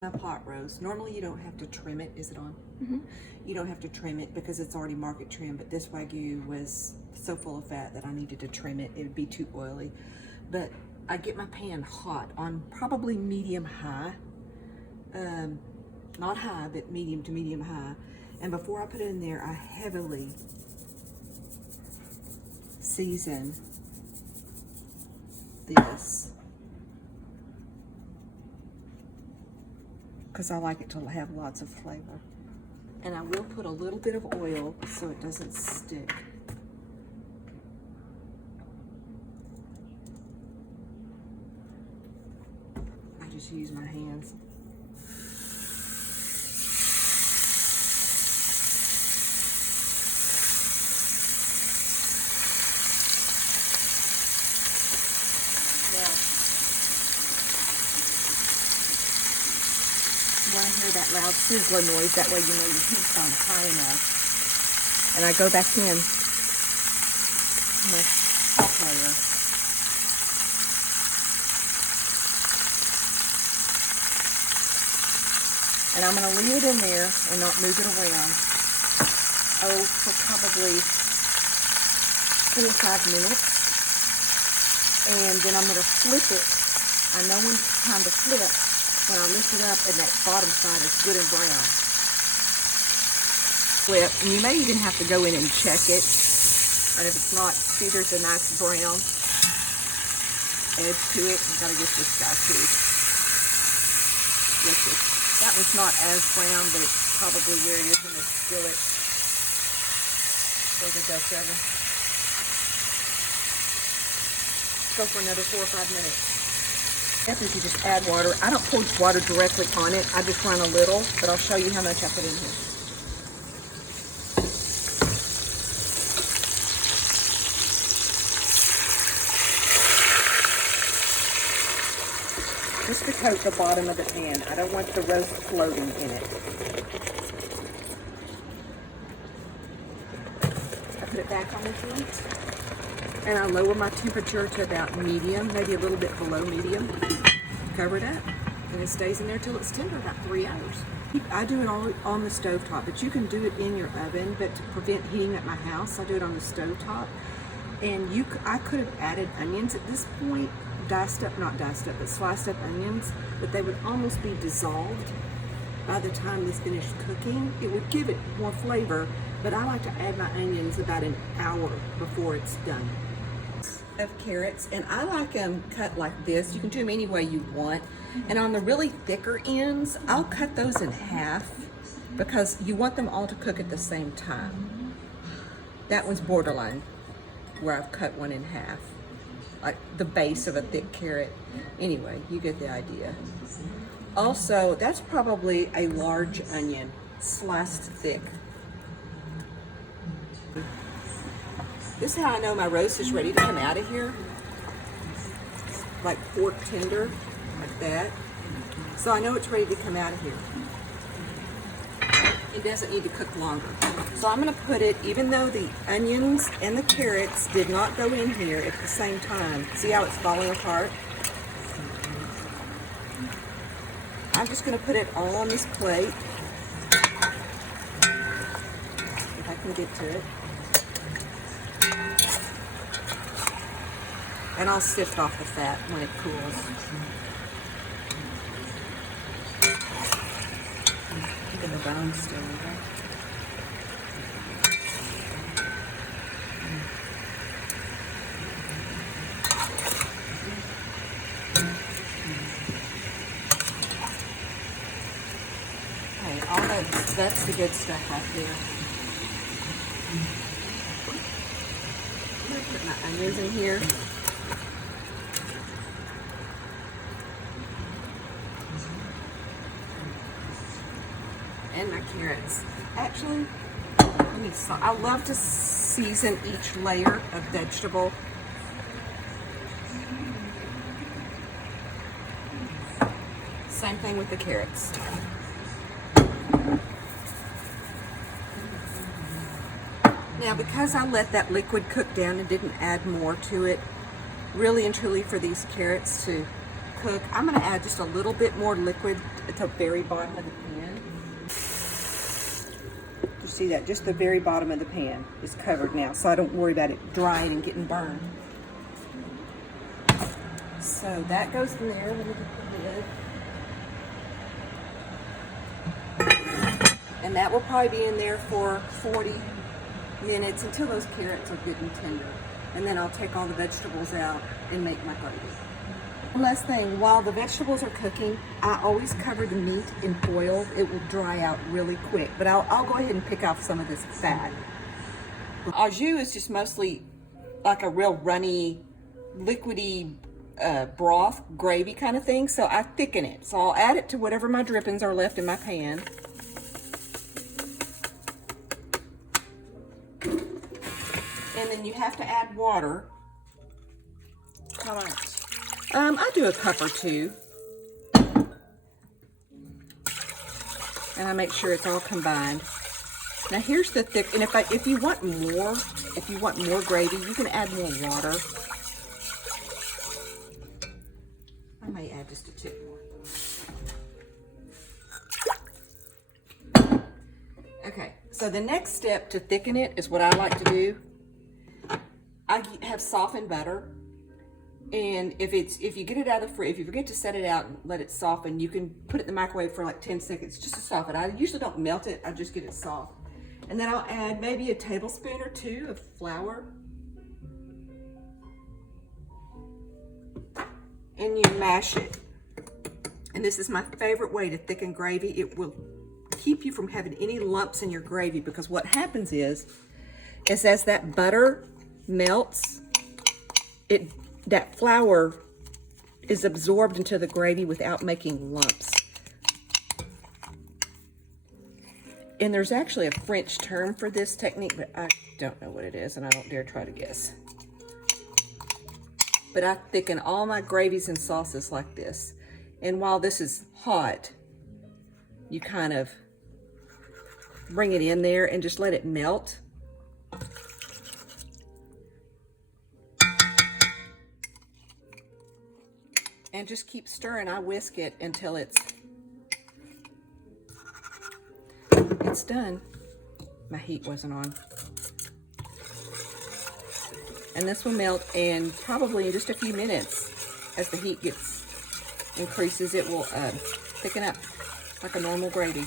My pot roast. Normally you don't have to trim it. Is it on? Mm-hmm. You don't have to trim it because it's already market trim, but this Wagyu was so full of fat that I needed to trim it. It would be too oily. But I get my pan hot on probably medium high. Not high, but medium to medium high. And before I put it in there, I heavily season this, because I like it to have lots of flavor. And I will put a little bit of oil so it doesn't stick. I just use my hands. Now, you want to hear that loud sizzler noise, that way you know your heat's on high enough. And I go back in my salt layer. And I'm going to leave it in there and not move it around, for probably 4 or 5 minutes. And then I'm going to flip it. I know when it's time to flip when I lift it up and that bottom side is good and brown. Flip, and you may even have to go in and check it. And if it's not, see there's a nice brown edge to it. I've got to get this guy too. Get this. That one's not as brown, but it's probably where it is in the skillet for the Dutch oven. Go for another 4 or 5 minutes. After you just add water. I don't pour water directly on it. I just run a little, but I'll show you how much I put in here. Just to coat the bottom of the pan. I don't want the roast floating in it. I put it back on the heat. And I lower my temperature to about medium, maybe a little bit below medium. Cover it up, and it stays in there till it's tender, about 3 hours. I do it all on the stove top, but you can do it in your oven. But to prevent heating at my house, I do it on the stove top. And I could have added onions at this point, not diced up, but sliced up onions, but they would almost be dissolved by the time this finished cooking. It would give it more flavor, but I like to add my onions about an hour before it's done. Of carrots, and I like them cut like this. You can do them any way you want. And on the really thicker ends, I'll cut those in half because you want them all to cook at the same time. That one's borderline where I've cut one in half, like the base of a thick carrot. Anyway, you get the idea. Also, that's probably a large onion, sliced thick. This is how I know my roast is ready to come out of here. Like pork tender, like that. So I know it's ready to come out of here. It doesn't need to cook longer. So I'm gonna put it, even though the onions and the carrots did not go in here at the same time. See how it's falling apart? I'm just gonna put it all on this plate. If I can get to it. And I'll sift off the fat when it cools. Even the bone's still in there. Okay, that's the good stuff right there. I'm gonna put my onions in here. And my carrots. Actually, I love to season each layer of vegetable. Same thing with the carrots. Now, because I let that liquid cook down and didn't add more to it, really and truly for these carrots to cook, I'm gonna add just a little bit more liquid at the very bottom of the pan. You see that? Just the very bottom of the pan is covered now, so I don't worry about it drying and getting burned. So that goes in there. Let me get the lid. And that will probably be in there for 40 minutes until those carrots are good and tender. And then I'll take all the vegetables out and make my gravy. One last thing, while the vegetables are cooking, I always cover the meat in foil. It will dry out really quick, but I'll go ahead and pick off some of this fat. Au jus is just mostly like a real runny, liquidy broth, gravy kind of thing, so I thicken it. So I'll add it to whatever my drippings are left in my pan. And then you have to add water. How much? I do a cup or two. And I make sure it's all combined. Now here's the thick, and if you want more gravy, you can add more water. I may add just a tip more. Okay, so the next step to thicken it is what I like to do. I have softened butter, and if you get it out of the fridge, if you forget to set it out and let it soften, you can put it in the microwave for like 10 seconds just to soften. I usually don't melt it, I just get it soft. And then I'll add maybe a tablespoon or two of flour. And you mash it. And this is my favorite way to thicken gravy. It will keep you from having any lumps in your gravy, because what happens is as that butter melts, that flour is absorbed into the gravy without making lumps. And there's actually a French term for this technique, but I don't know what it is, and I don't dare try to guess. But I thicken all my gravies and sauces like this. And while this is hot, you kind of bring it in there and just let it melt. And just keep stirring. I whisk it until it's done. My heat wasn't on. And this will melt, and probably in just a few minutes, as the heat increases, it will thicken up like a normal gravy.